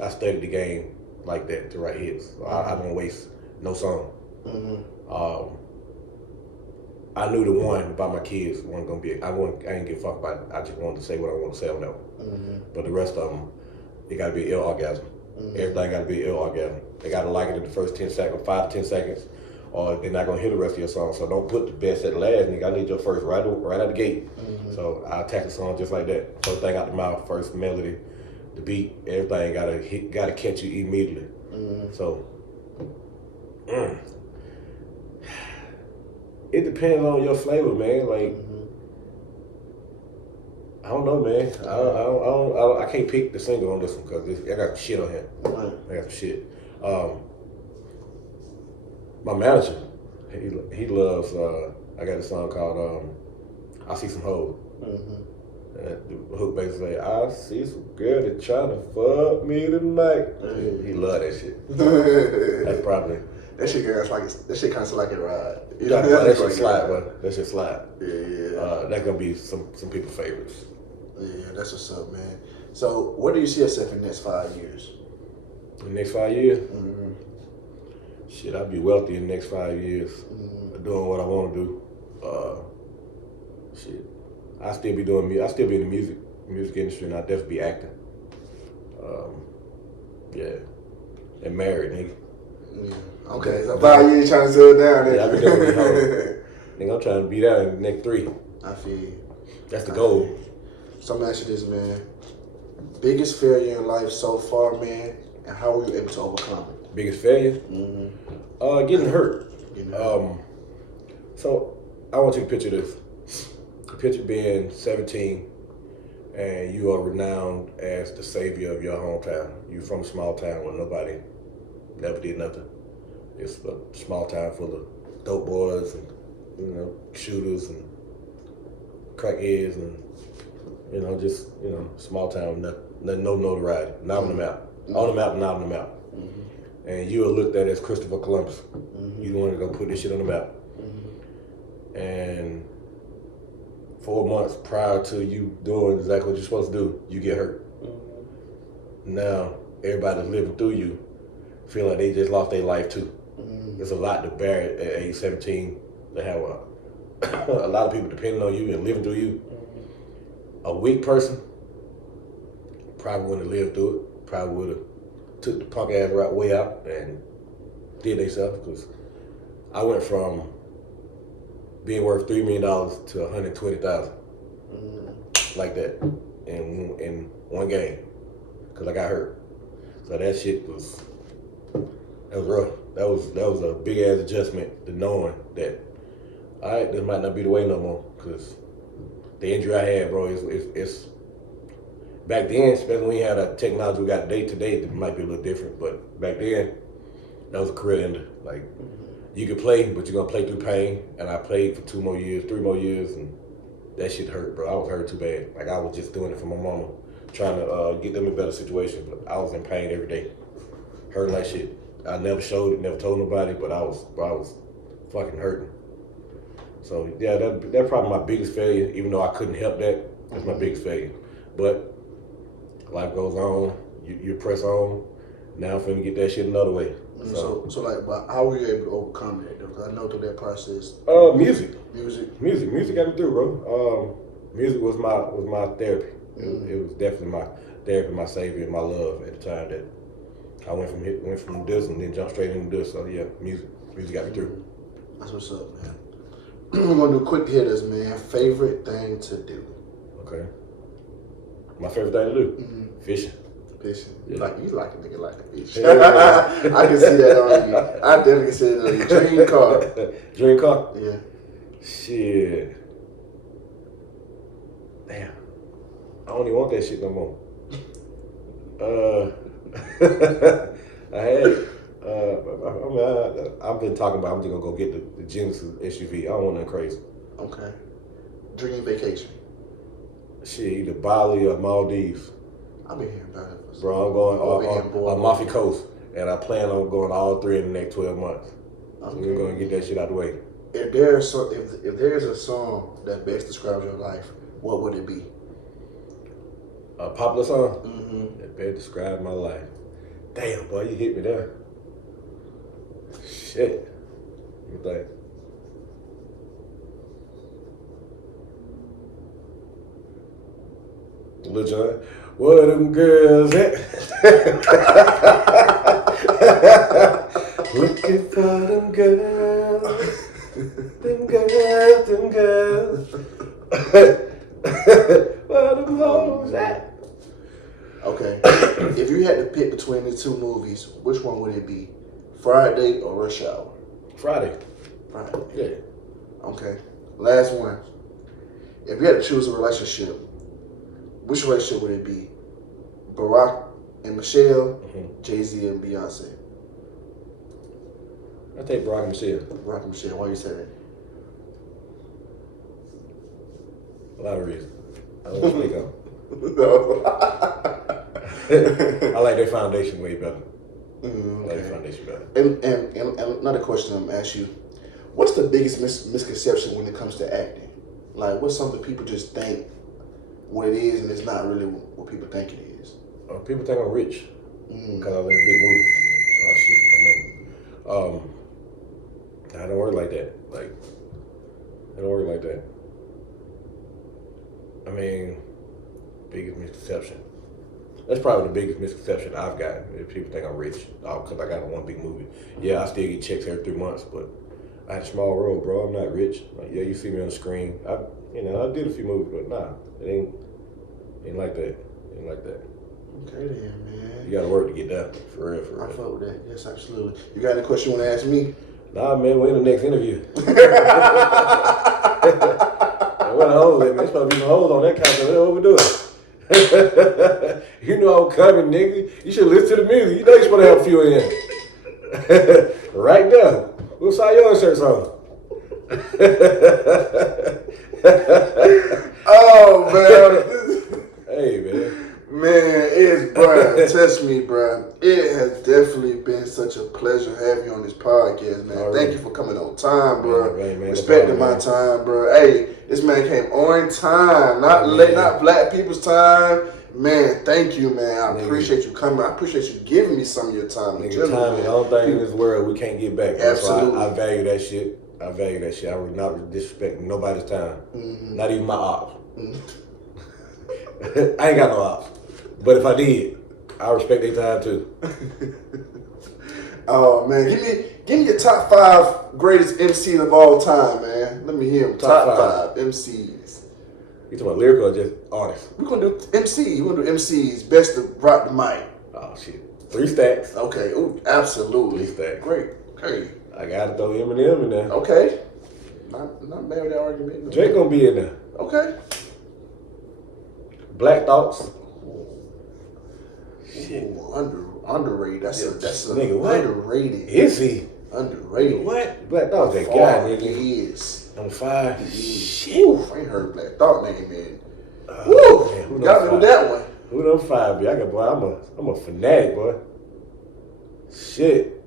I studied the game like that to write hits. So I don't waste no song. I knew the one about my kids wasn't gonna be. I didn't give a fuck about it. I just wanted to say what I want to say on that one. But the rest of them, it gotta be ill orgasm. Everything gotta be ill orgasm. They gotta like it in the first 10 seconds, 5 to 10 seconds, or they're not gonna hear the rest of your song. So don't put the best at the last, nigga. I need your first right out the gate. So I attack the song just like that. First thing out the mouth, first melody, the beat, everything gotta catch you immediately. So it depends on your flavor, man. Like I don't know, man. I can't pick the single on this one because I got some shit on here. I got some shit. My manager, he loves. I got a song called "I See Some Hoes." The hook basically say, "I see some girl that trying to fuck me tonight." He love that shit. That's probably. That shit kind of like it ride. That shit slide, bro. That shit slide. Yeah. That's gonna be some people's favorites. Yeah, that's what's up, man. So, where do you see yourself in the next 5 years? In the next 5 years? Shit, I'll be wealthy in the next 5 years. Doing what I want to do. Shit, I still be doing music. I still be in the music industry, and I definitely be acting. Yeah, and married, nigga. Yeah. Okay, so 5 years trying to settle down. Yeah, I be doing it. Nigga, I'm trying to be there in the next 3. I feel you. That's the goal. So I'm gonna ask you this, man. Biggest failure in life so far, man, and how were you able to overcome it? Biggest failure? Getting hurt. So I want you to picture this. Picture being 17 and you are renowned as the savior of your hometown. You're from a small town where nobody never did nothing. It's a small town full of dope boys and, you know, shooters and crackheads and, you know, just, you know, small town, no notoriety, not on the map. On the map, not on the map. And you are looked at as Christopher Columbus. You want to go put this shit on the map. And 4 months prior to you doing exactly what you're supposed to do, you get hurt. Now, everybody that's living through you feel like they just lost their life too. There's a lot to bear at age 17. They have a lot of people depending on you and living through you. A weak person probably wouldn't have lived through it. Probably would have took the punk ass right way out and did themselves. Because I went from being worth $3 million to $120,000 like that in one game because I got hurt. So that shit was rough. That was a big ass adjustment to knowing that this might not be the way no more because the injury I had, bro, it's back then, especially when we had a technology we got day to day, it might be a little different. But back then, that was a career ender. Like, you could play, but you're gonna play through pain. And I played for 2 more years, 3 more years, and that shit hurt, bro. I was hurt too bad. Like, I was just doing it for my mama, trying to get them in a better situation. But I was in pain every day, hurting like shit. I never showed it, never told nobody, but I was fucking hurting. So yeah, that's probably my biggest failure. Even though I couldn't help that, that's my biggest failure. But life goes on. You press on. Now I'm finna get that shit another way. So like, but how were you able to overcome that though? Because I know through that process. Music got me through, bro. Music was my therapy. It was definitely my therapy, my savior, my love at the time that I went from this and then jumped straight into this. So yeah, music got me through. That's what's up, man. We're gonna do quick hitters, man. Favorite thing to do? Okay. My favorite thing to do? Fishing. Fishing. Yeah. You like a nigga like a fish. Yeah. I can see that on you. I definitely can see that on you. Dream car. Dream car? Yeah. Shit. Damn. I don't even want that shit no more. I had. I've been talking about. I'm just gonna go get the Genesis SUV. I don't want nothing crazy. Okay. Dream vacation. Shit, either Bali or Maldives. I've been hearing about it. Bro, I'm going on Amalfi Coast, and I plan on going all 3 in the next 12 months. So we're gonna get that shit out the way. If there's a song that best describes your life, what would it be? A popular song that better describe my life. Damn, boy, you hit me there. Shit. What you think? Lil Jon, where them girls at? Looking for them girls. Them girls. Where them hoes at? Okay. If you had to pick between the two movies, which one would it be? Friday or Rush Hour? Friday. Friday. Yeah. Okay. Last one. If you had to choose a relationship, which relationship would it be? Barack and Michelle, Jay-Z and Beyonce? I take Barack and Michelle. Barack and Michelle, why you say that? A lot of reasons. I don't speak on. No. I like their foundation way better. I like Okay. their foundation better. And another question I'm gonna ask you: what's the biggest misconception when it comes to acting? Like, what's something people just think what it is, and it's not really what people think it is? People think I'm rich because I live in big movies. Oh shit, I'm over. I don't work like that. I don't work like that. I mean, biggest misconception. That's probably the biggest misconception I've gotten. If people think I'm rich because I got one big movie. Yeah, I still get checks every 3 months, but I had a small role, bro. I'm not rich. Like, yeah, you see me on the screen. I did a few movies, but nah, it ain't like that. Ain't like that. Okay then, man. You gotta work to get that. For real, for real. I fuck with that. Yes, absolutely. You got any question you want to ask me? Nah, man, we're in the next interview. What a hole, man. There's supposed to be some holes on that couch. What we doing? You know I'm coming, nigga. You should listen to the music. You know you're supposed to have a few in. Right now. We'll saw your shirts on. Oh, man. Hey, man. Man, it's, bruh, trust me, bruh. It has definitely been such a pleasure having you on this podcast, man. All Thank right. you for coming on time, bruh. Man, Respecting no my problem, time, bruh. Hey, this man came on time, not late, not black people's time. Man, thank you, man. I appreciate you coming. I appreciate you giving me some of your time. Nigga, time is the only thing in this world we can't get back. Absolutely. So I value that shit. I would not disrespect nobody's time. Not even my ops. I ain't got no ops. But if I did, I respect their time too. Oh, man. Give me your top 5 greatest MCs of all time, man. Let me hear them. Top five MCs. You talking about lyrical or just artists? We're going to do MC. We're going to do MCs. Best to rock the mic. Oh, shit. 3 stacks. Okay. Ooh, absolutely. 3 stacks. Great. Okay. I gotta throw Eminem in there. Okay. Not bad with that argument. No. Drake gonna be in there. Okay. Black Thoughts. Shit. Ooh, underrated. That's a Nigga, what? underrated. Is he? Underrated. What? Black Thoughts that guy, nigga. He is. On 5. He is. Shit. Ooh, I ain't heard Black Thought name in. Man, Woo! who Got me them with that one. Who them 5 be? I'm a fanatic, boy. Shit.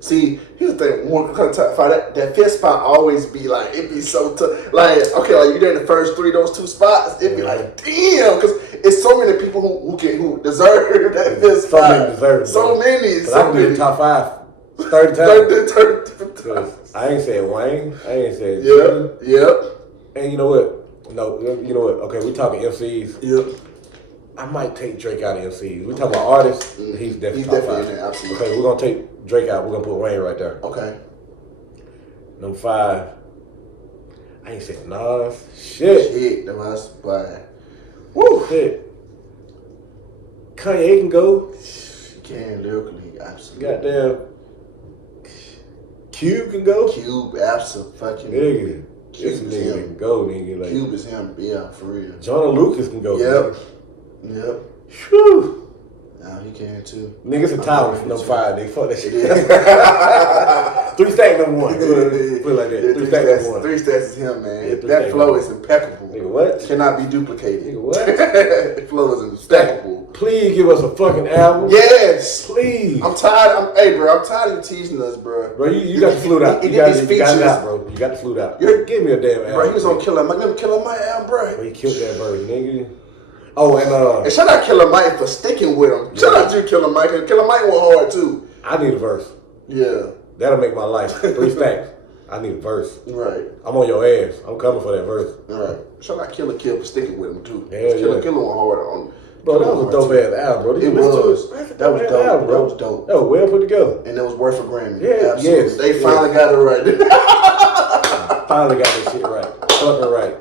See, here's the thing. One top 5, that 5th spot always be like, it be so tough. Like, okay, like you there in the first 3, those 2 spots, it be like, damn, because it's so many people who deserve that 5th spot. So many deserve. So many. I can do the top 5 30 times. 30 I ain't said Wayne. I ain't said Yep. And you know what? No, you know what? Okay, we talking MCs. Yep. I might take Drake out of MCs. We talking about artists. He's definitely top 5. in there, absolutely. Okay, we're gonna take Drake out. We're gonna put Wayne right there. Okay. Number 5. I ain't saying Nas. Shit. That was by. Woo. Shit. Kanye can go. He can lyrically, absolutely. Goddamn. Cube can go. Cube, absolutely. Nigga. This Cube is nigga him. can go, nigga. Like, Cube is him, yeah, for real. John Lucas can go. Yep. Nigga. Yep. Whew. Now he can too. Niggas a talent from number 5. They fuck that shit. 3 stack number 1. Put it like that. Yeah, 3 stack number 1. 3 stats is him, man. Yeah, 3 that stack flow number is impeccable. Nigga, what? Cannot be duplicated. Nigga, what? The flow is impeccable. Please give us a fucking album. Yes. Please. I'm tired. Hey, bro, I'm tired of you teasing us, bro. Bro, you got the flute out. He You did got these it features. out, bro. You got the flute out. Give me a damn album. Bro, he was on Killer Mike. Remember Killer Mike album, bro? Bro, he killed that verse, nigga. Oh, And shout out Killer Mike for sticking with him. Shout out to you, Killer Mike. Killer Mike went hard too. I need a verse. Yeah. That'll make my life. 3 stacks. I need a verse. Right. I'm on your ass. I'm coming for that verse. Right. Shout out Killer for sticking with him too. Hell yeah. Killer went hard on. Bro, that was a dope ass album, bro. It was. That was dope. Album, bro. That was dope. That was well put together. And it was worth a Grammy. Yeah, absolutely. yes, They yes. finally got it right. Finally got that shit right. Fucking right.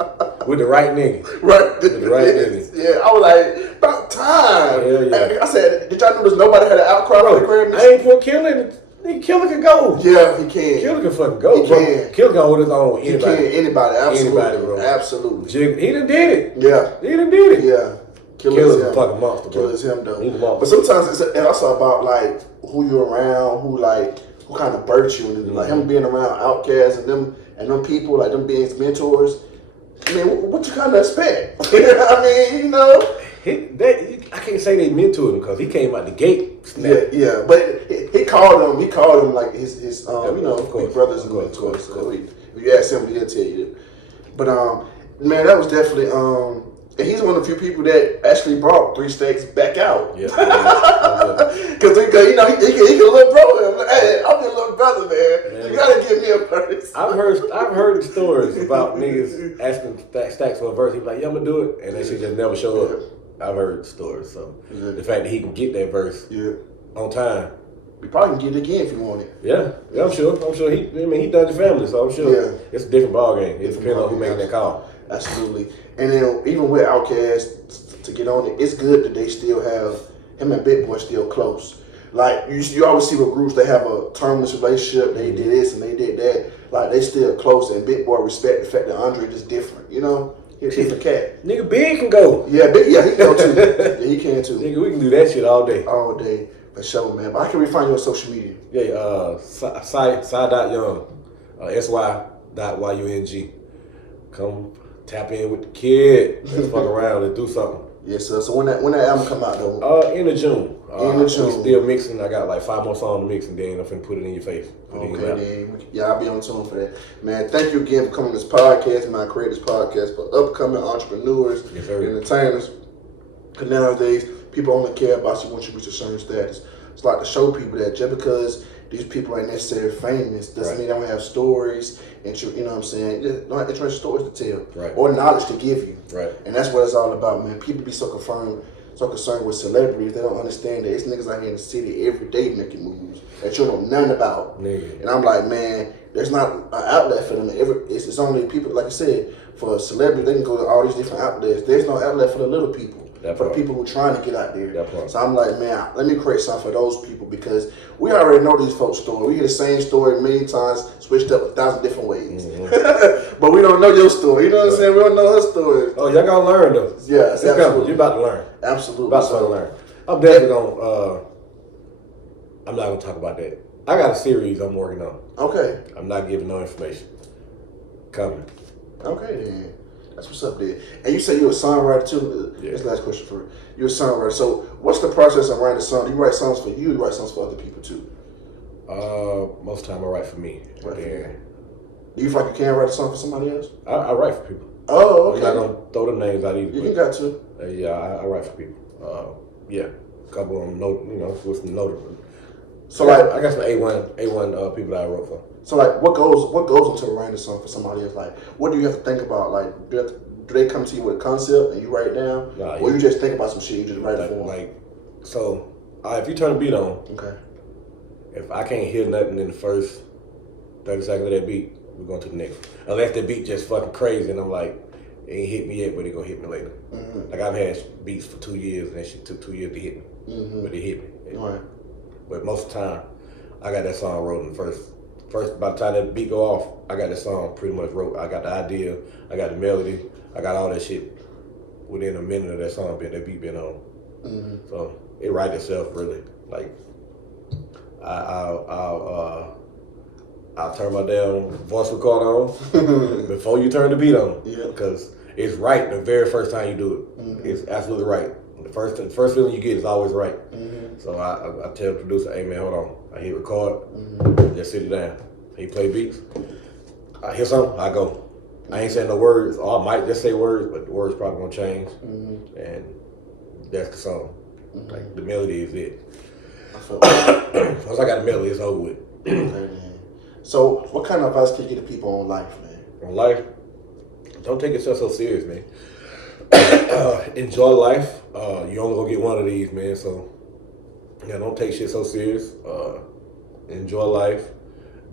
With the right nigga. Right. With the right nigga. Yeah, I was like, about time. Hell yeah. I said, did y'all notice nobody had an outcry for the Bro, Grammys? I ain't put Killer in it. Nigga, Killer can go. Yeah, he can. Killer can fucking go, He bro. can. Killer can hold his own with He anybody. can. Anybody. Absolutely. Anybody, bro. Absolutely. He done did it. Yeah. He done did it. Yeah. Killer's him. a fucking monster, bro. Killer's him, though. He's a monster. But sometimes it's also about, like, who you're around, who kind of birthed you. And like him being around Outkast and them people, like them being his mentors. I mean, what you kind of expect? I mean, you know. I can't say they mentored him because he came out the gate. Yeah. But he called him like his of course, big brothers and mentors. So if you ask him, he'll tell you that. But man, that was definitely and he's one of the few people that actually brought 3 Stacks back out. Yeah. Because you know he can little bro him. Hey, I'm your little brother, man. You gotta give me a verse. I've heard stories about niggas asking Stacks for a verse. He be like, yeah, I'm gonna do it, and that shit just never show up. I've heard stories. So the fact that he can get that verse on time. You probably can get it again if you want it. Yeah, I'm sure. He done the family, so I'm sure it's a different ball game. It depends on who making that call. Absolutely. And then even with Outkast to get on it, it's good that they still have him and Big Boy still close. Like you always see with groups they have a terminus relationship. They did this and they did that. Like they still close, and Big Boy respect the fact that Andre is different. You know, he's a different cat. Nigga, Big can go. Yeah, he can go too. Yeah, he can too. Nigga, we can do that shit all day. All day. For sure, man. But how can we find you on social media? Yeah, Sy.Young, SY.YUNG. Come tap in with the kid. Let's fuck around. Let's do something. Yes, sir. So when that album come out though? End of June. End of June. We still mixing. I got like 5 more songs to mix, and then I'm finna put it in your face. Okay, then. Yeah, I'll be on tune for that. Man, thank you again for coming to this podcast. Man, I create this podcast for upcoming entrepreneurs, entertainers. Because nowadays, people only care about you once you reach a certain status. It's like to show people that just because these people ain't necessarily famous doesn't mean they don't have stories and you know what I'm saying? They don't have interesting stories to tell or knowledge to give you. Right. And that's what it's all about, man. People be so concerned with celebrities, they don't understand that it's niggas out here in the city every day making moves that you don't know nothing about. Nigga. And I'm like, man, there's not an outlet for them. It's only people, like I said, for celebrities, they can go to all these different outlets. There's no outlet for the little people. For the people who are trying to get out there. So I'm like, man, let me create something for those people because we already know these folks' story. We hear the same story many times, switched up 1,000 different ways. Mm-hmm. But we don't know your story. You know what I'm saying? We don't know her story. Oh, y'all gotta learn though. Yeah, it's absolutely. You're about to learn. Absolutely. About to learn. I'm definitely gonna, I'm not gonna talk about that. I got a series I'm working on. Okay. I'm not giving no information. Coming. Okay then. That's what's up there. And you say you're a songwriter too? Yeah. That's the last question for you. You're a songwriter. So what's the process of writing a song? Do you write songs for you or you write songs for other people too? Most of the time I write for me. Right. Do you feel like you can write a song for somebody else? I write for people. Oh, okay. I'm not gonna throw them names out either. You got to. Yeah, I write for people. Yeah. A couple of them with some notable. So I got some A1 people that I wrote for. So like, what goes into writing a song for somebody else? Like, what do you have to think about? Like, do they come to you with a concept and you write it down, or you just think about some shit, you just write it for them? Like, so if you turn the beat on, okay. If I can't hear nothing in the first 30 seconds of that beat, we're going to the next one. Unless the beat just fucking crazy and I'm like, it ain't hit me yet, but it gonna hit me later. Mm-hmm. Like I've had beats for 2 years and that shit took 2 years to hit me, but it hit me. Right. But most of the time, I got that song wrote in the first. By the time that beat go off, I got that song pretty much wrote. I got the idea, I got the melody, I got all that shit within a minute of that song that beat been on. Mm-hmm. So it write itself really. Like I'll turn my damn voice recorder on before you turn the beat on. Yeah. Because it's right the very first time you do it. Mm-hmm. It's absolutely right. The first feeling you get is always right. Mm-hmm. So I tell the producer, hey man, hold on. I hit record, just sit it down. He play beats. I hear something, I go. I ain't saying no words, or I might just say words, but the words probably gonna change. Mm-hmm. And that's the song. Mm-hmm. Like the melody is it. Once I got the melody, it's over with. So, what kind of advice can you give to people on life, man? On life, don't take yourself so serious, man. Enjoy life. You only gonna get one of these, man. So, yeah, don't take shit so serious. Enjoy life.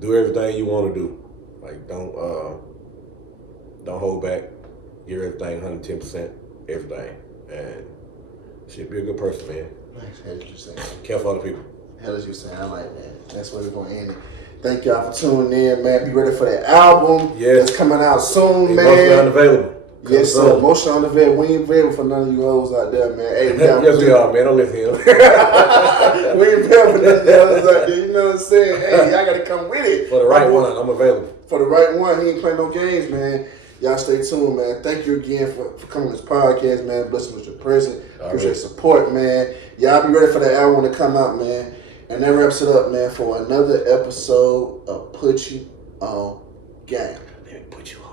Do everything you want to do. Like, don't hold back. Give everything 110%, everything, and should be a good person, man. Nice. How did you say? Care for other people. How did you say? I like that. That's where we're gonna end it. Thank y'all for tuning in, man. Be ready for that album. Yes. It's coming out soon, man. Emotionally unavailable. Yes, sir. Emotionally unavailable. We ain't available for none of you hoes out there, man. Hey, yes, we are, man. Don't listen to him. We ain't available for none of you hoes out there. You know what I'm saying? Hey, y'all gotta come with it. For the right one, I'm available. For the right one, he ain't playing no games, man. Y'all stay tuned, man. Thank you again for coming to this podcast, man. Bless me with your presence. Appreciate support, man. Y'all be ready for that album to come out, man. And that wraps it up, man, for another episode of Put You On Game. Put You On.